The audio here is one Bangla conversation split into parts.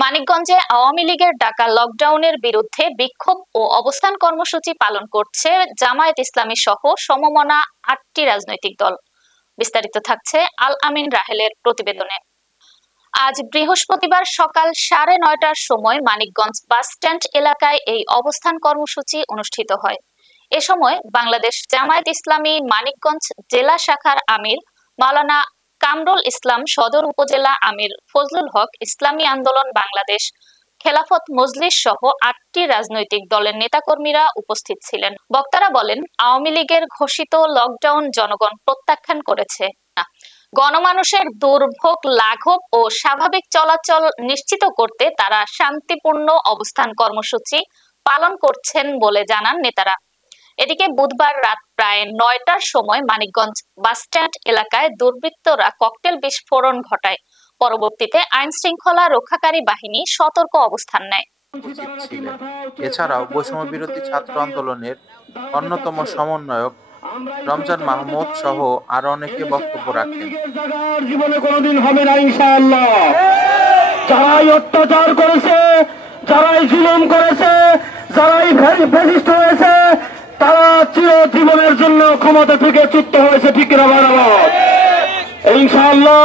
মানিকগঞ্জে আওয়ামী লীগের ডাকা লকডাউনের বিরুদ্ধে বিক্ষোভ ও অবস্থান কর্মসূচি পালন করছে জামায়াত ইসলামী সহ সমমনা ৮টি রাজনৈতিক দল। বিস্তারিত থাকছে আল আমিন রাহেলের প্রতিবেদনে। আজ বৃহস্পতিবার সকাল ৯:৩০টার সময় মানিকগঞ্জ বাস স্ট্যান্ড এলাকায় এই অবস্থান কর্মসূচি অনুষ্ঠিত হয়। এ সময় বাংলাদেশ জামায়াত ইসলামী মানিকগঞ্জ জেলা শাখার আমির মাওলানা কামরুল ইসলাম, সদর উপজেলা আমির ফজলুল হক, ইসলামী আন্দোলন বাংলাদেশ, খেলাফত মজলিস সহ ৮টি রাজনৈতিক দলের নেতাকর্মীরা উপস্থিত ছিলেন। বক্তারা বলেন, আওয়ামী লীগের ঘোষিত লকডাউন জনগণ প্রত্যাখ্যান করেছে না। গণমানুষের দুর্ভোগ লাঘব ও স্বাভাবিক চলাচল নিশ্চিত করতে তারা শান্তিপূর্ণ অবস্থান কর্মসূচি পালন করছেন বলে জানান নেতারা। এদিকে বুধবার রাত প্রায় ৯টার সময় মানিকগঞ্জ বাসস্ট্যান্ড এলাকায় দুর্বৃত্তরা ককটেল বিস্ফোরণ ঘটায়। পরবর্তীতে আইন শৃঙ্খলা রক্ষাকারী বাহিনী সতর্ক অবস্থান নেয়। এছাড়াও বৈষম্য বিরোধী ছাত্র আন্দোলনের অন্যতম সমন্বয়ক রমজান মাহমুদ সহ আরো অনেকে বক্তব্য রাখেন। জীবনে কোনোদিন হবে না ইনশাআল্লাহ। যারাই অত্যাচার করেছে, যারাই জুলুম করেছে, যারাই ফ্যাসিস্ট হয়েছে, তারা চিরজীবনের জন্য ক্ষমতা থেকে চ্যুত হয়েছে। ঠিক না বারবার ইনশাআল্লাহ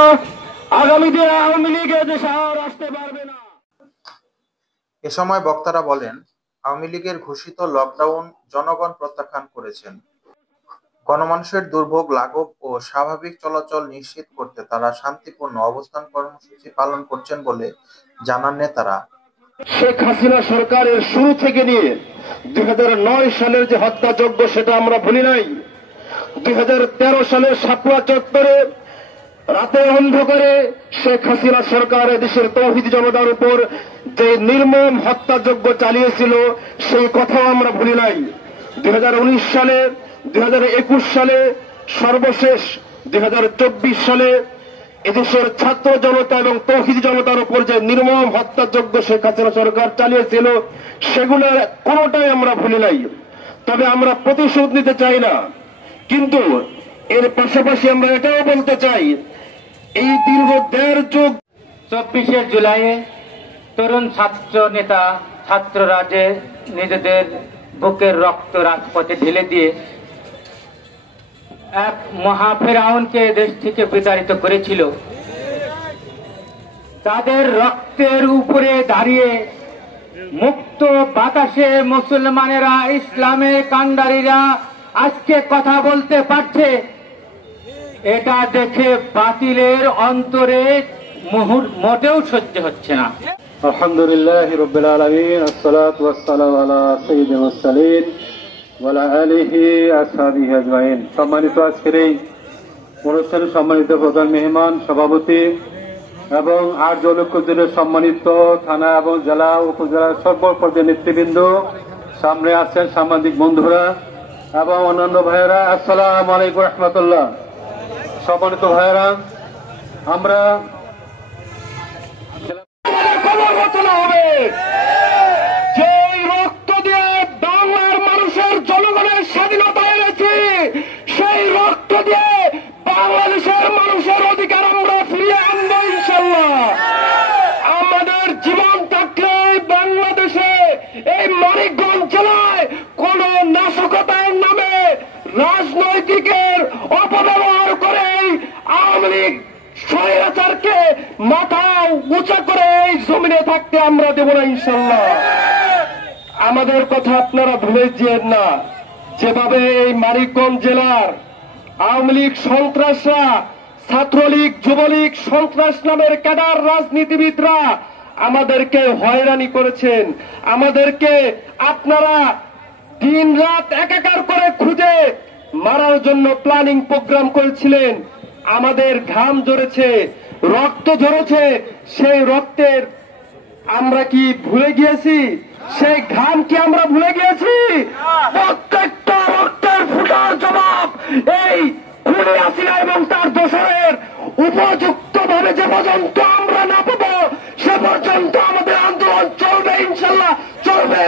আগামী দিনে আওয়ামী লীগ দেশে আর আসতে পারবে না। এ সময় বক্তারা বলেন, আওয়ামী লীগের ঘোষিত লকডাউন জনগণ প্রত্যাখ্যান করেছেন। গণমানুষের দুর্ভোগ লাঘব ও স্বাভাবিক চলাচল নিশ্চিত করতে তারা শান্তিপূর্ণ অবস্থান কর্মসূচি পালন করছেন বলে জানান নেতারা। শেখ হাসিনা সরকারের শুরু থেকে নিয়ে ২০০৯ সালের যে হত্যাযজ্ঞ, সেটা আমরা ভুলি নাই। ২০১৩ সালের শাপলা চত্বরে রাতের অন্ধকারে শেখ হাসিনা সরকার দেশের তৌহিদি জনতার উপর যে নির্মম হত্যাযজ্ঞ চালিয়েছিল, সেই কথাও আমরা ভুলি নাই। ২০১৯ সালে, ২০২১ সালে, সর্বশেষ ২০২৪ সালে এদেশের ছাত্র জনতা এবং তৌহিদি জনতার উপর যে নির্মম হত্যাযজ্ঞ শেখ হাসিনা সরকার চালিয়েছিল, সেগুলোর কোনোটাই আমরা ভুলি নাই। তবে আমরা প্রতিশোধ নিতে চাই না, কিন্তু এর পাশাপাশি আমরা এটাও বলতে চাই, এই দীর্ঘ ১.৫ যুগ ২৪শে জুলাইয়ে তরুণ ছাত্র নেতা ছাত্ররা যে নিজেদের বুকের রক্ত রাজপথে ঢেলে দিয়ে এক মহা ফেরাউনকে দেশ থেকে বিতাড়িত করেছিল, তাদের রক্তের উপরে দাঁড়িয়ে মুক্ত বাতাসে মুসলমানেরা, ইসলামের কাণ্ডারীরা আজকে কথা বলতে পারছে। এটা দেখে বাতিলের অন্তরে মোটেও সহ্য হচ্ছে না। আলহামদুলিল্লাহ রাব্বিল আলামিন, আসসালাতু ওয়াসসালামু আলা সাইয়্যিদিল মুরসালিন ওয়া আলা আলিহি আসহাবিহি আজমাইন। সম্মানিত আজকের এই অনুষ্ঠানের সম্মানিত প্রধান মেহমান, সভাপতি এবং ৮ জলক্ষেত্রের সম্মানিত থানা এবং জেলা উপজেলার সর্বপর্যায়ের নেতৃবৃন্দ, সামনে আছেন সাংবাদিক বন্ধুরা এবং অন্যান্য ভাইয়েরা, আসসালামু আলাইকুম রহমতুল্লাহ। সম্মানিত ভাইয়েরা, আমরা যে রক্ত দিয়ে বাংলার মানুষের জনগণের স্বাধীনতা এনেছি, সেই রক্ত দিয়ে বাংলাদেশের মানুষের অধিকার আমরা ফিরিয়ে আনবো ইনশাল্লাহ। আমাদের জীবন থাকলে বাংলাদেশে এই মানিকগঞ্জ জেলায় কোন নাশকতার নামে রাজনৈতিকের অপব্যবহার করে আওয়ামী লীগ স্বৈরাচারকে মাথা উঁচা করে এই জমিনে থাকতে আমরা দেব না ইনশাল্লাহ। আমাদের কথা আপনারা ভুলে যেন না। যেভাবে এই মানিকগঞ্জ জেলার আওয়ামী লীগ সন্ত্রাসরা, ছাত্রলীগ, যুবলীগ সন্ত্রাস নামের ক্যাডার রাজনীতিবিদরা আমাদেরকে হয়রানি করেছেন, আমাদেরকে আপনারা দিন রাত একাকার করে খুঁজে মারার জন্য প্ল্যানিং প্রোগ্রাম করেছিলেন। আমাদের ঘাম ঝরেছে, রক্ত ঝরেছে, সেই রক্তের আমরা কি ভুলে গিয়েছি? সেই ঘাম কি আমরা ভুলে গিয়েছি? প্রত্যেকটা রক্তের ফুটার জবাব এই খুনি হাসিনা এবং তার দোসরের উপযুক্ত ভাবে যে পর্যন্ত আমরা না পাবো, সে পর্যন্ত আমাদের আন্দোলন চলবে ইনশাল্লাহ, চলবে।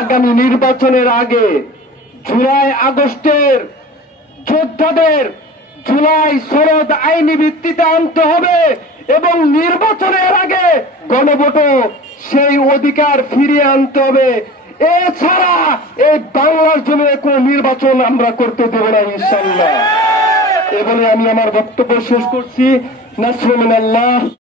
আগামী নির্বাচনের আগে জুলাই আগস্টের যোদ্ধাদের জুলাই সনদ আইনি ভিত্তিতে আনতে হবে এবং নির্বাচনের আগে গণভোটও সেই অধিকার ফিরিয়ে আনতে হবে। এছাড়া এই বাংলার জমিনে কোন নির্বাচন আমরা করতে দেব না ইনশাআল্লাহ। এবারে আমি আমার বক্তব্য শেষ করছি। নাসরুল মিনাল্লাহ।